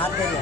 হাত ধরে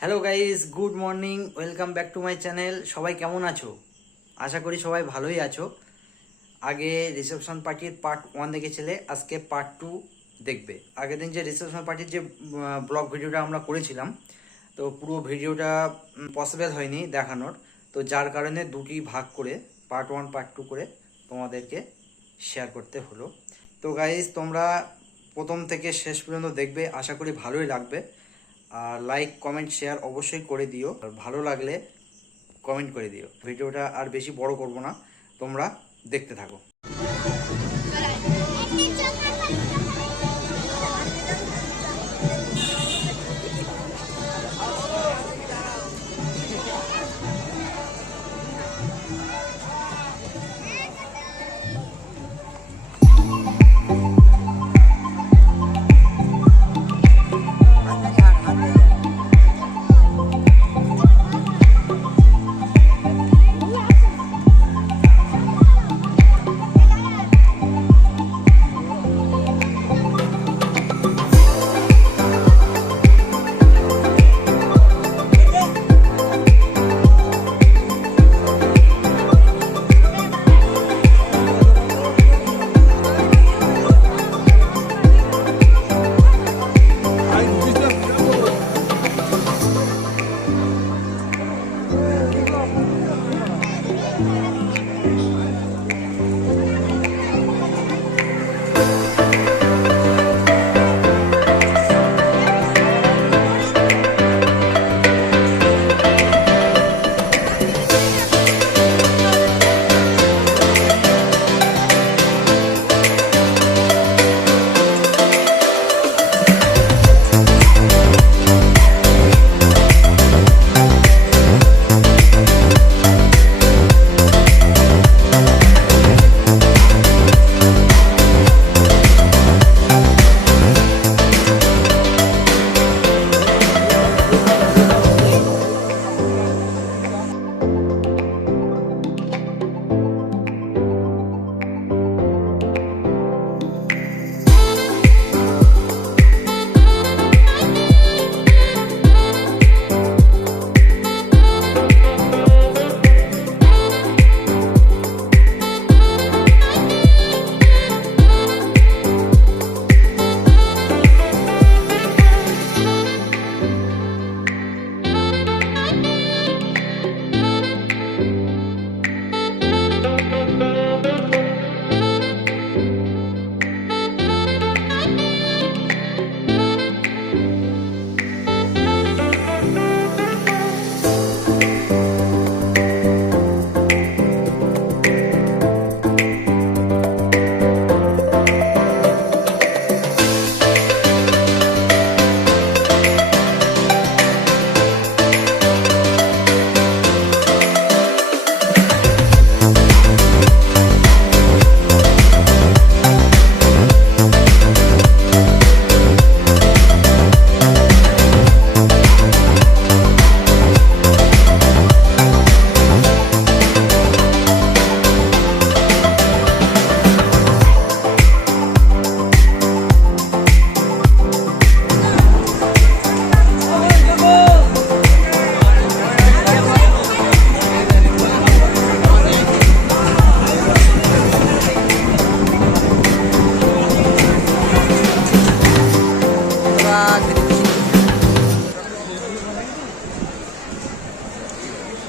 hello guys, good morning, welcome back to my channel. সবাই কেমন আছো? আশা করি সবাই ভালোই আছো। আগে রিসেপশন পার্টির পার্ট 1 দেখেছিলে, আজকে পার্ট 2 দেখবে। আগের দিন যে রিসেপশন পার্টির যে ব্লগ ভিডিওটা আমরা করেছিলাম, তো পুরো ভিডিওটা পসিবল হয়নি দেখানোর, তো যার কারণে দুটি ভাগ করে পার্ট 1 পার্ট 2 করে তোমাদেরকে শেয়ার করতে হলো। তো গাইস, তোমরা প্রথম থেকে শেষ পর্যন্ত দেখবে, আশা করি ভালোই লাগবে। আর লাইক কমেন্ট শেয়ার অবশ্যই করে দিও, আর ভালো লাগলে কমেন্ট করে দিও। ভিডিওটা আর বেশি বড় করব না, তোমরা দেখতে থাকো।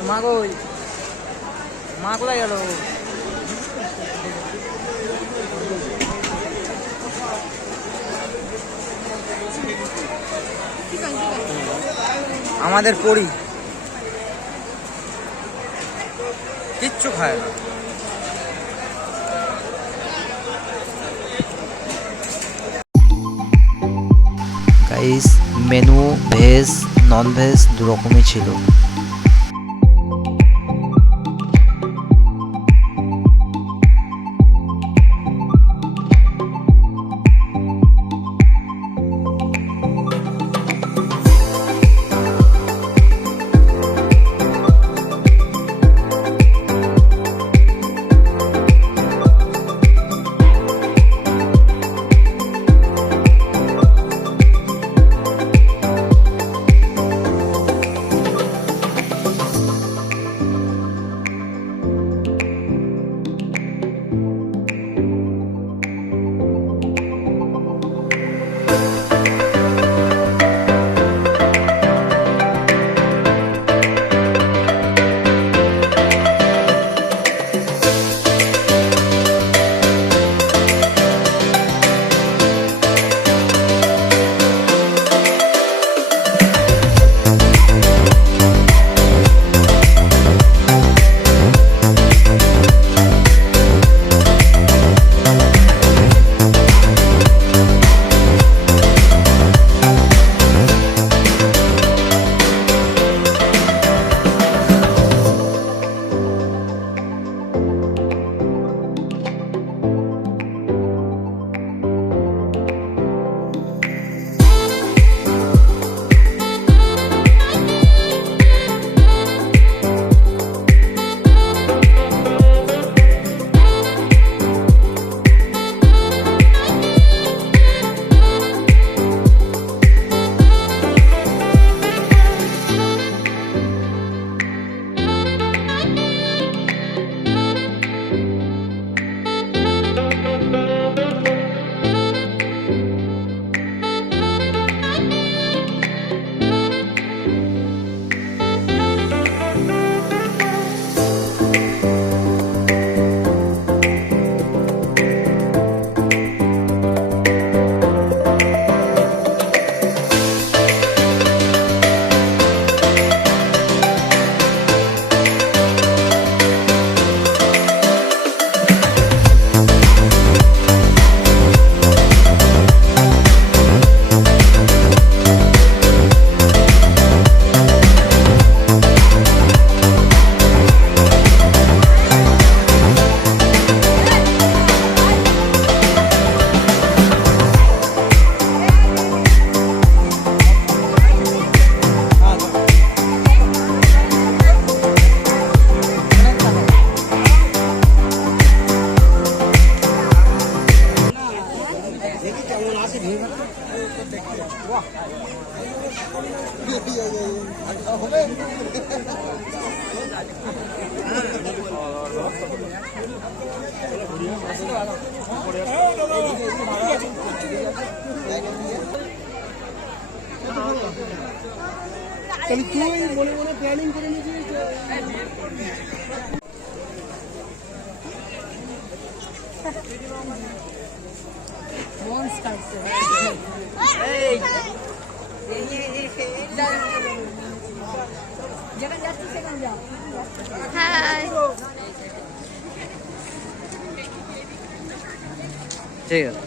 মা কই? মা কোথায় গেল? আমাদের পড়ি কিচ্ছু খায় না। Rice, menu veg non veg দু রকমই ছিল। তুই মনে মনে প্ল্যানিং করে নিয়েছিস। যেখানে যাচ্ছি সেখানে যাও। ঠিক আছে।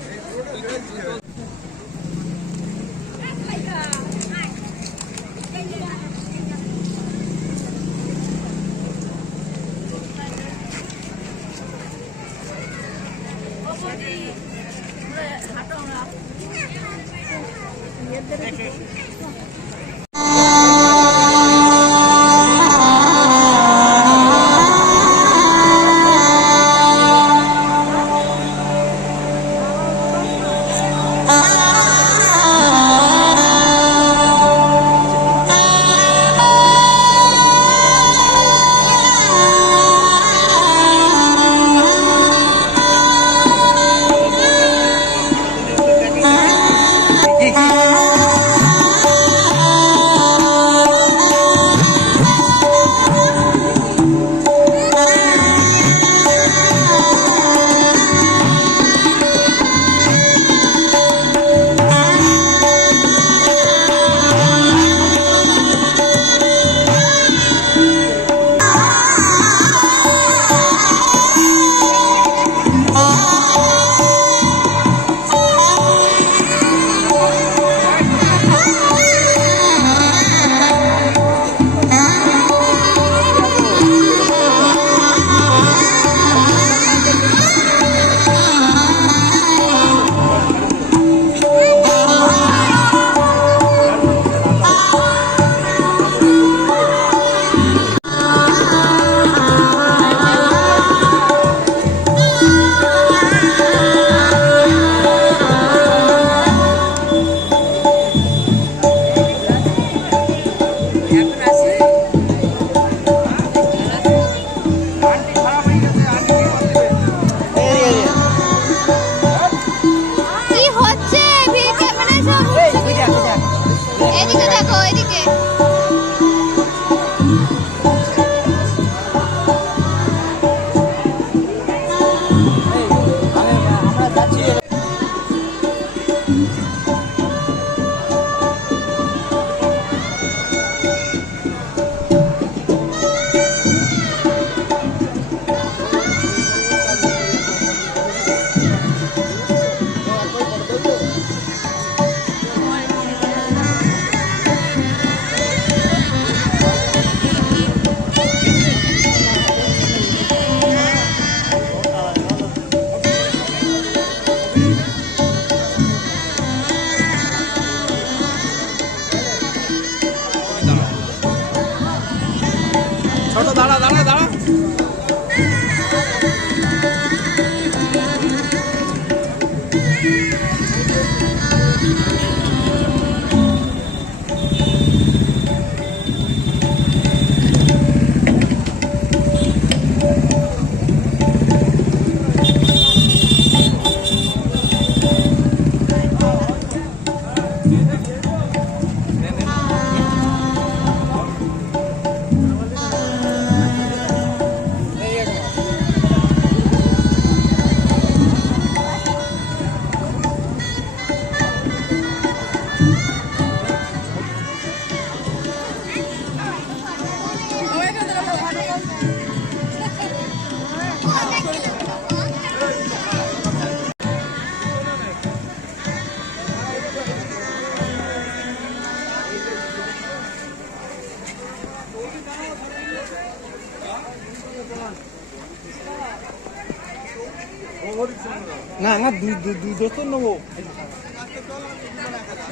না না দুই দোস্ত নেবো।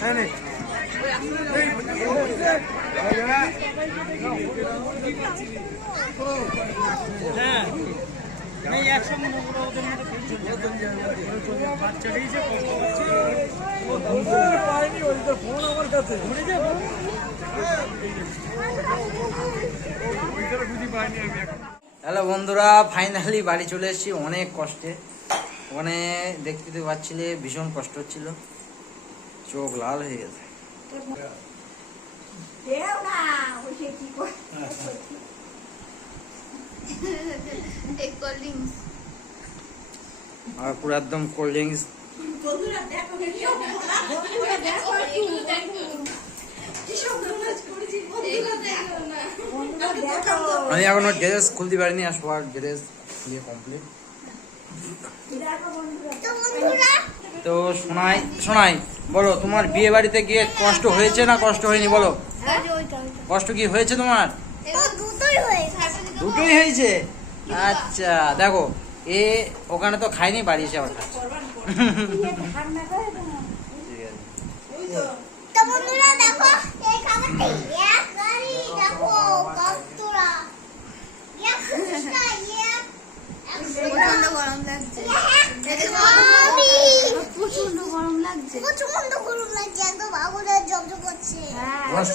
হ্যাঁ নে। হ্যাঁ नहीं একসঙ্গে নোংরা ওদের মধ্যে বাচ্চাটাই যে পাইনি ওইটার ফোন আমার কাছে ধরে যাবো ওইটার বুঝি পাইনি আমি এখন। হ্যালো বন্ধুরা, ফাইনালি বাড়ি চলে এসেছি অনেক কষ্টে। ওখানে দেখতে পাচ্ছিলে ভীষণ কষ্ট হচ্ছিল, চোখ লাল হয়ে গেছে। আর পুরো একদম কোল্ড ড্রিঙ্কস। আমি এখনো ড্রেস খুলতে পারিনি, আর সবার ড্রেস খুলে কমপ্লিট। তো শোনাই বলো, তোমার বিয়ে বাড়িতে গিয়ে কষ্ট হয়েছে না কষ্ট হয়নি বলো? কষ্ট কি হয়েছে তোমার? দুটোই হয়েছে। আচ্ছা দেখো, এ ওখানে তো খাইনি, বাড়ি এসে আবার খাচ্ছে।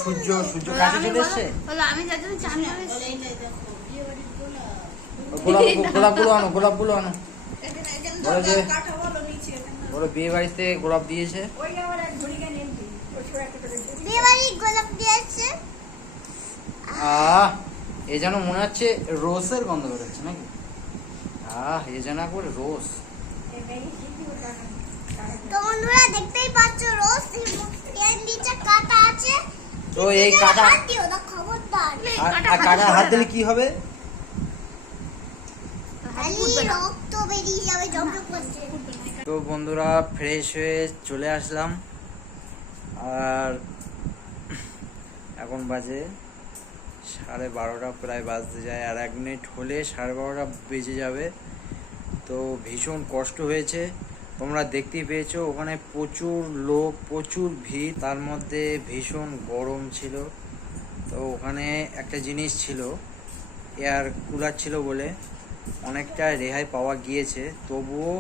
সূর্য কাছে চলে এসছে। গোলাপগুলো আনো। বলো বিয়ে বাড়িতে গোলাপ দিয়েছে। এ যেন মনে হচ্ছে রোজের গন্ধ বেরোচ্ছে নাকি? এ যেন একবার রোজ। দেখতেই পাচ্ছ রোজ নিচে কাটা আছে। তো এই কাটা কাটা হাত দিলে কি হবে? তো বন্ধুরা, ফ্রেশ হয়ে চলে আসলাম, আর এখন বাজে 12:30, প্রায় বাজতে যায়। আর 1 মিনিট হলে 12:30 বেজে যাবে। তো ভীষণ কষ্ট হয়েছে, তোমরা দেখতেই পেয়েছো। ওখানে প্রচুর লোক, প্রচুর ভিড়, তার মধ্যে ভীষণ গরম ছিল। তো ওখানে একটা জিনিস ছিল, এয়ার কুলার ছিল বলে অনেকটা রেহাই পাওয়া গিয়েছে, তবুও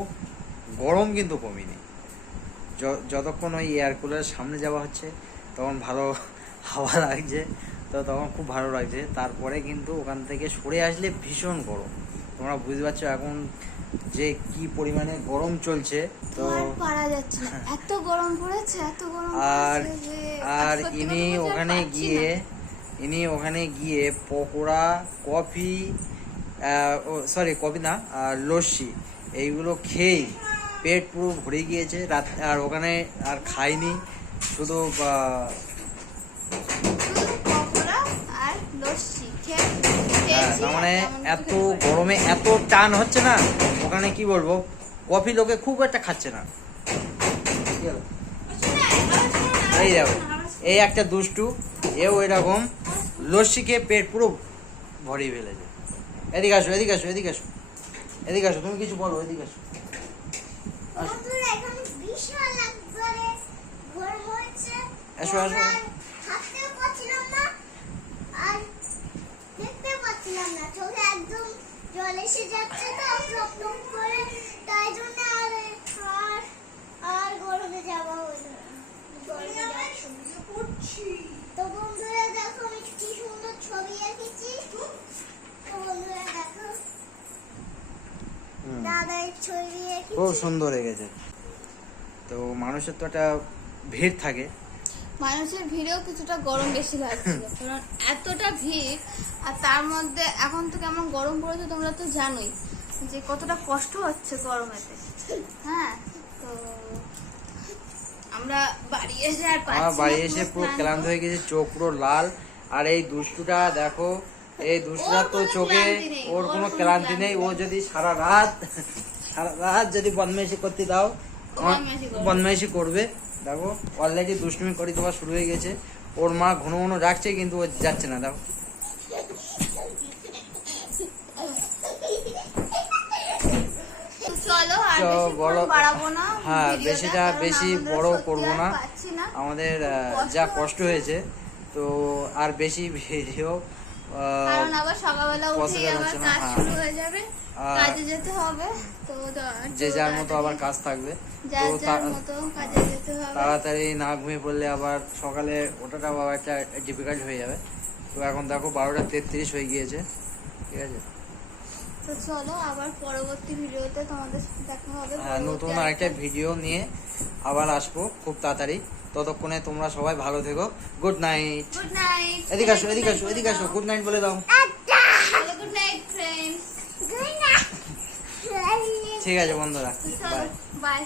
গরম কিন্তু কমেনি। যতক্ষণ ওই এয়ার কুলারের সামনে যাওয়া হচ্ছে তখন ভালো হাওয়া লাগছে, তো তখন খুব ভালো লাগছে। তারপরে কিন্তু ওখান থেকে সরে আসলে ভীষণ গরম। তোমরা বুঝতে পারছো এখন যে কি পরিমাণে গরম চলছে। তো পারা যাচ্ছে না, এত গরম পড়েছে, এত গরম। আর ইনি ওখানে গিয়ে পকোড়া, কফি, কফি না, লস্যি, এইগুলো খেয়েই পেট পুরো ভরে গিয়েছে রাত। আর ওখানে আর খাইনি, শুধু মানে এত গরমে এত টান হচ্ছে না ওখানে, কি বলবো, কফি লোকে খুব একটা খাচ্ছে না। এই দেখো, এই একটা দুষ্টু, এও এরকম লস্যি খেয়ে পেট পুরো ভরিয়ে ফেলেছে। এদিকে আসো, এদিকে আসো, এদিকে আসো, এদিকে আসো, তুমি কিছু বলো, এদিকে আসো। আসো আসো। জল এসে যাচ্ছে তো টপ করে, তাই জন্য আর গরমে যাওয়া হলো না। তো বন্ধুরা দেখো, আমি কি সুন্দর ছবি এঁকেছি। তো বন্ধুরা দেখো, দাদার ছবি এঁকেছি, খুব সুন্দর এঁকেছে। তো মানুষের তো একটা ভিড় থাকে, মানুষের ভিড়েও কিছুটা গরম বেশি লাগছিল, কারণ এতটা ভিড়। আর তার মধ্যে এখন তো কেমন গরম পড়েছে তোমরা তো জানোই, যে কতটা কষ্ট হচ্ছে গরমেতে। হ্যাঁ, তো আমরা বাড়ি এসে আর বাড়ি এসে পুরো ক্লান্ত হয়ে গেছে, চোখ পুরো লাল। আর এই দুষ্টুটা দেখো, এই দুষ্টুটা তো চোখে, ওর কোনো ক্লান্তি নেই। ও যদি সারা রাত যদি বদমাইশি করতে দাও, বদমাইশি করবে। দেখো অলরেডি দুষ্টুমি করে দেওয়া শুরু হয়ে গেছে। ওর মা ঘন ঘন ডাকছে কিন্তু ও যাচ্ছে না। দেখো বেশিক্ষণ বড় বাড়াবো না হ্যাঁ ভিডিওটা, বেশিটা কারণ বেশি আমাদের বড় সত্যি করব আর না পাচ্ছি না। আমাদের কষ্ট যা হচ্ছে। কষ্ট হয়েছে তো আর বেশি ভিডিও কারণ আবার সকালবেলা উঠেই possible আবার হচ্ছে না, কাজ হ্যাঁ। শুরু হয়ে যাবে, আর কাজে যেতে হবে। তো যে যার মতো আবার কাজ থাকবে যার তো যার মতো কাজে যেতে হবে। তাড়াতাড়ি না ঘুমিয়ে পড়লে আবার সকালে ওঠাটা আবার একটা ডিফিকাল্ট হয়ে যাবে। তো এখন দেখো 12:33 হয়ে গিয়েছে, ঠিক আছে। তো চলো আবার পরবর্তী ভিডিওতে তোমাদের সাথে দেখা হবে। নতুন আরেকটা ভিডিও নিয়ে আবার আসবো খুব তাড়াতাড়ি। ততক্ষণে তোমরা সবাই ভালো থেকো। Good night. Good night. এদিকে আসো, এদিকে আসো, এদিকে আসো, গুড নাইট বলে দাও। Good night friends. Good night. ঠিক আছে বন্ধুরা, চলো বাই। বাই।